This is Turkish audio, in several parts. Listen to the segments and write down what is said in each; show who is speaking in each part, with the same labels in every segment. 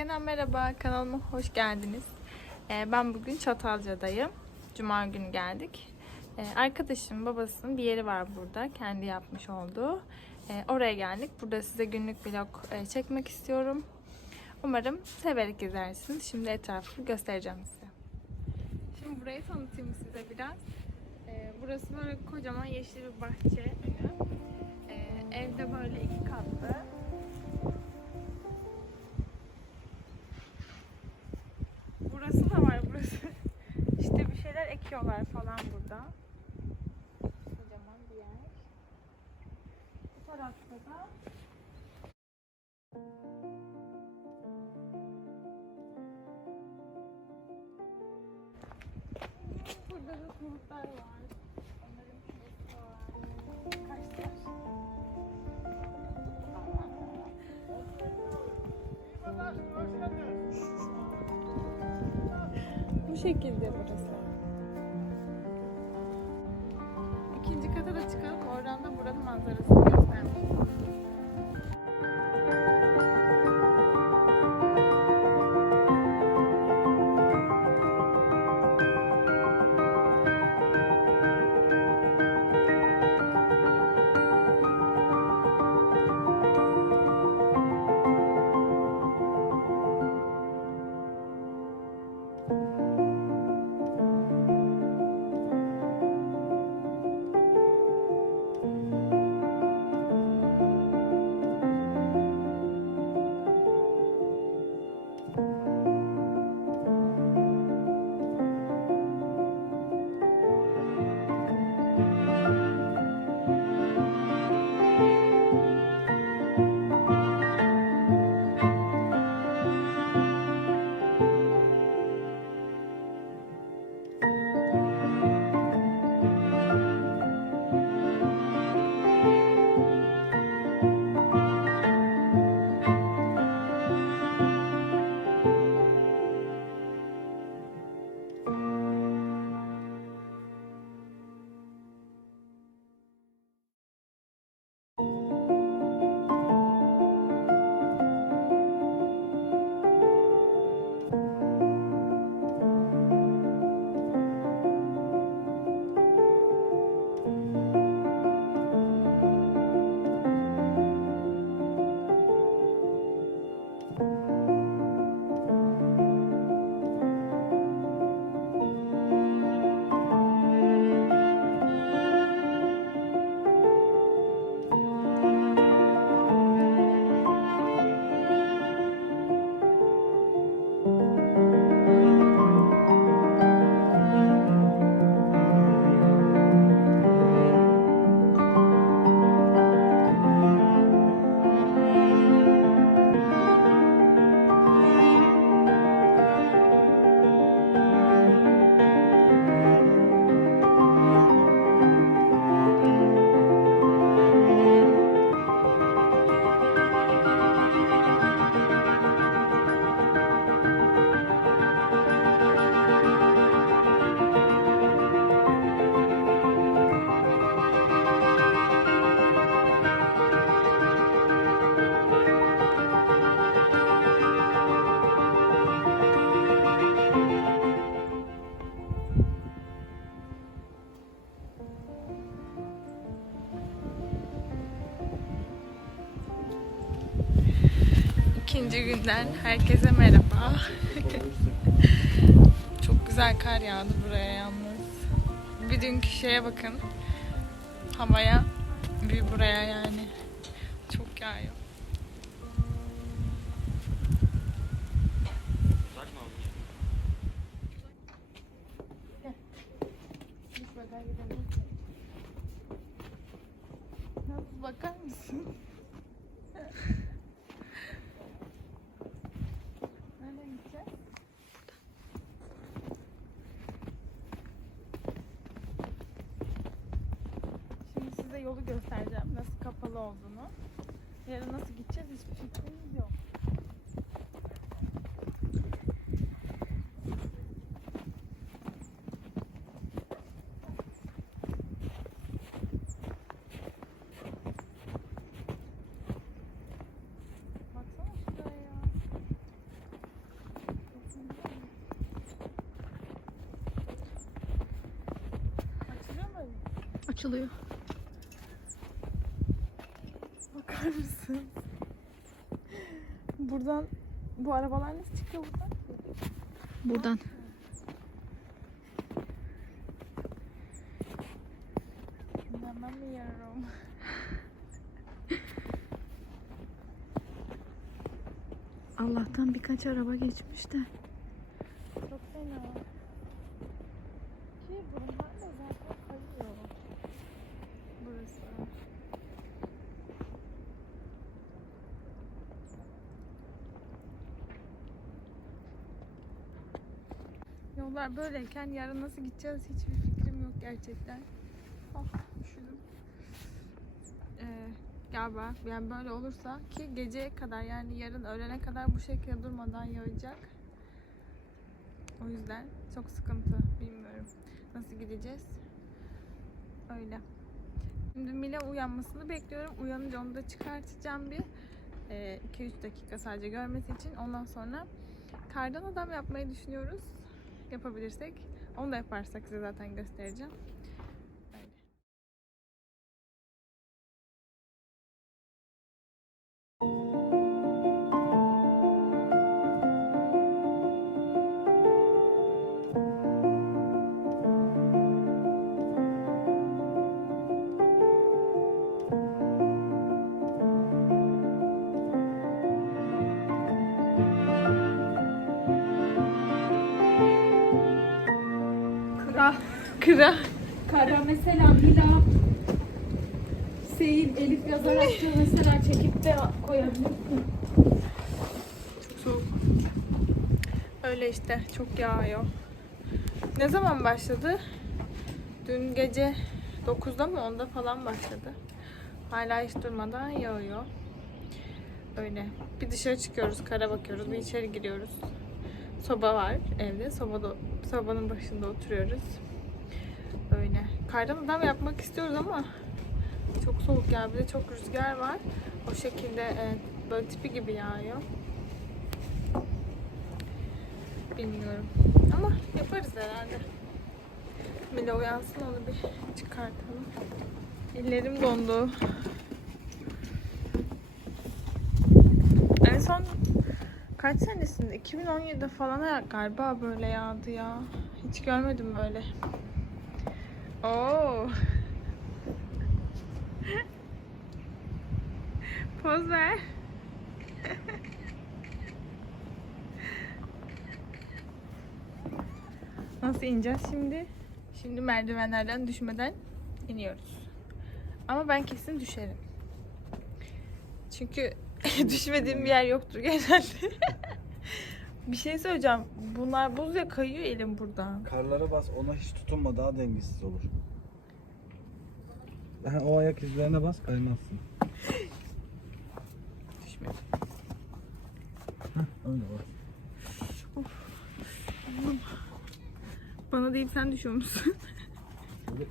Speaker 1: Yeniden merhaba. Kanalıma hoş geldiniz. Ee, ben bugün Çatalca'dayım. Cuma günü geldik. Ee, arkadaşım babasının bir yeri var burada. Kendi yapmış olduğu. Ee, oraya geldik. Burada size günlük vlog e, çekmek istiyorum. Umarım severek izlersiniz. Şimdi etrafı göstereceğim size. Şimdi burayı tanıtayım size biraz. Burası böyle kocaman yeşil bir bahçe. evde böyle iki katlı. Şekilde burası. İkinci kata da çıkalım. Oradan da buranın manzarasını İkinci günden herkese merhaba. Çok güzel kar yağdı buraya yalnız. Bir dünkü şeye bakın. Havaya bir buraya yani. Çok yağıyor. Bakar mısın? olduğunu. Yarın nasıl gideceğiz hiçbir fikrimiz yok.
Speaker 2: açılıyor.
Speaker 1: Bakar mısın? Buradan bu arabalar nasıl çıkıyor buradan?
Speaker 2: Buradan.
Speaker 1: İnanamıyorum.
Speaker 2: Allah'tan birkaç araba geçmiş de.
Speaker 1: Çok fena. Ki bunlar da zaten kayıyor. Burası. Yollar böyleyken yarın nasıl gideceğiz hiçbir fikrim yok gerçekten. Oh üşüdüm. Ee, galiba yani böyle olursa ki geceye kadar yani yarın öğlene kadar bu şekilde durmadan yağacak. O yüzden çok sıkıntı. Bilmiyorum nasıl gideceğiz. Öyle. Şimdi Mila uyanmasını bekliyorum. Uyanınca onu da çıkartacağım bir. 2-3 dakika sadece görmesi için. Ondan sonra kardan adam yapmayı düşünüyoruz. Yapabilirsek. Onu da yaparsak size zaten göstereceğim.
Speaker 3: Kıra, kara mesela Mila, Seyit, Elif yazarak da mesela çekip de koyabilirsin.
Speaker 1: Soğuk. Öyle işte çok yağıyor. Ne zaman başladı? Dün gece 9'da mı 10'da falan başladı. Hala hiç durmadan yağıyor. Öyle. Bir dışarı çıkıyoruz, kara bakıyoruz, bir içeri giriyoruz. Soba var evde. Sobada, sobanın başında oturuyoruz. Öyle. Kardan adam yapmak istiyoruz ama çok soğuk ya. Bir de çok rüzgar var. O şekilde e, böyle tipi gibi yağıyor. Bilmiyorum. Ama yaparız herhalde. Mila uyansın onu bir çıkartalım. Ellerim dondu. En son kaç senesinde? 2017'de falan galiba böyle yağdı ya. Hiç görmedim böyle. Oo. Poz ver. Nasıl ineceğiz şimdi? Şimdi merdivenlerden düşmeden iniyoruz. Ama ben kesin düşerim. Çünkü düşmediğim bir yer yoktur genelde. bir şey söyleyeceğim. Bunlar buz ya kayıyor elim buradan.
Speaker 4: Karlara bas ona hiç tutunma daha dengesiz olur. Ha, o ayak izlerine bas kaymazsın. Öyle bas.
Speaker 1: Bana değil sen düşüyor musun?
Speaker 4: Böyle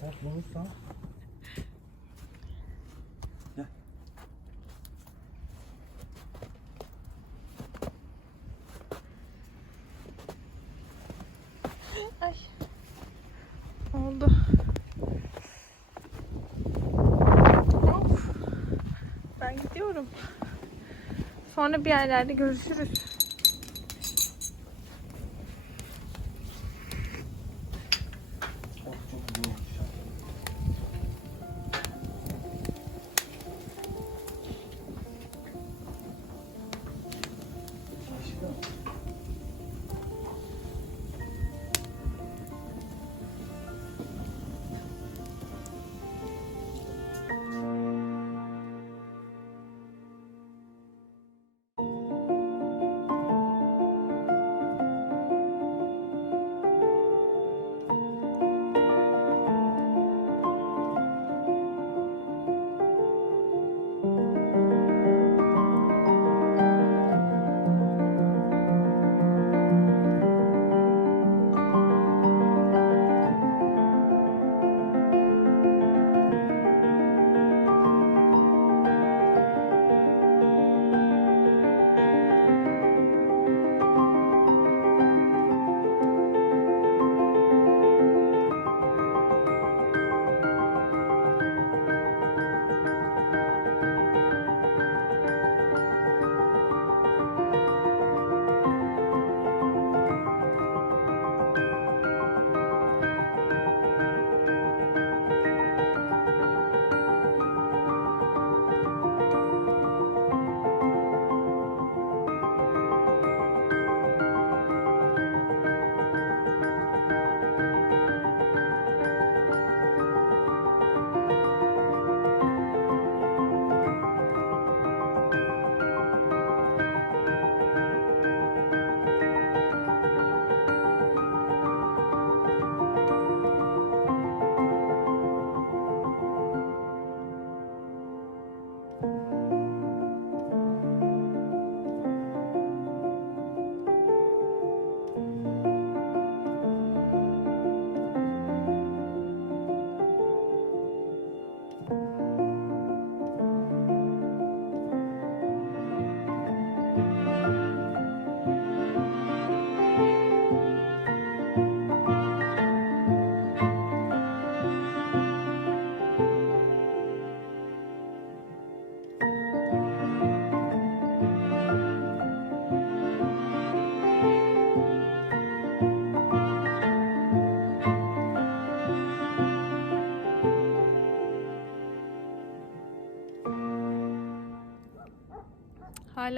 Speaker 4: sert vurursan
Speaker 1: Sonra bir yerlerde görüşürüz.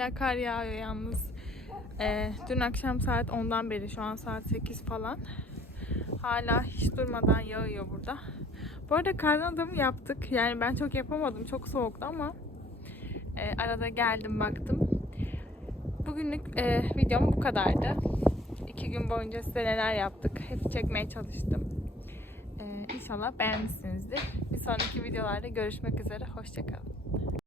Speaker 1: Hala kar yağıyor yalnız. Ee, dün akşam saat 10'dan beri şu an saat 8 falan. Hala hiç durmadan yağıyor burada. Bu arada kardan adamı yaptık. Yani ben çok yapamadım. Çok soğuktu ama e, arada geldim baktım. Bugünlük e, videom bu kadardı. İki gün boyunca size neler yaptık. Hep çekmeye çalıştım. E, inşallah beğenmişsinizdir. Bir sonraki videolarda görüşmek üzere. Hoşçakalın.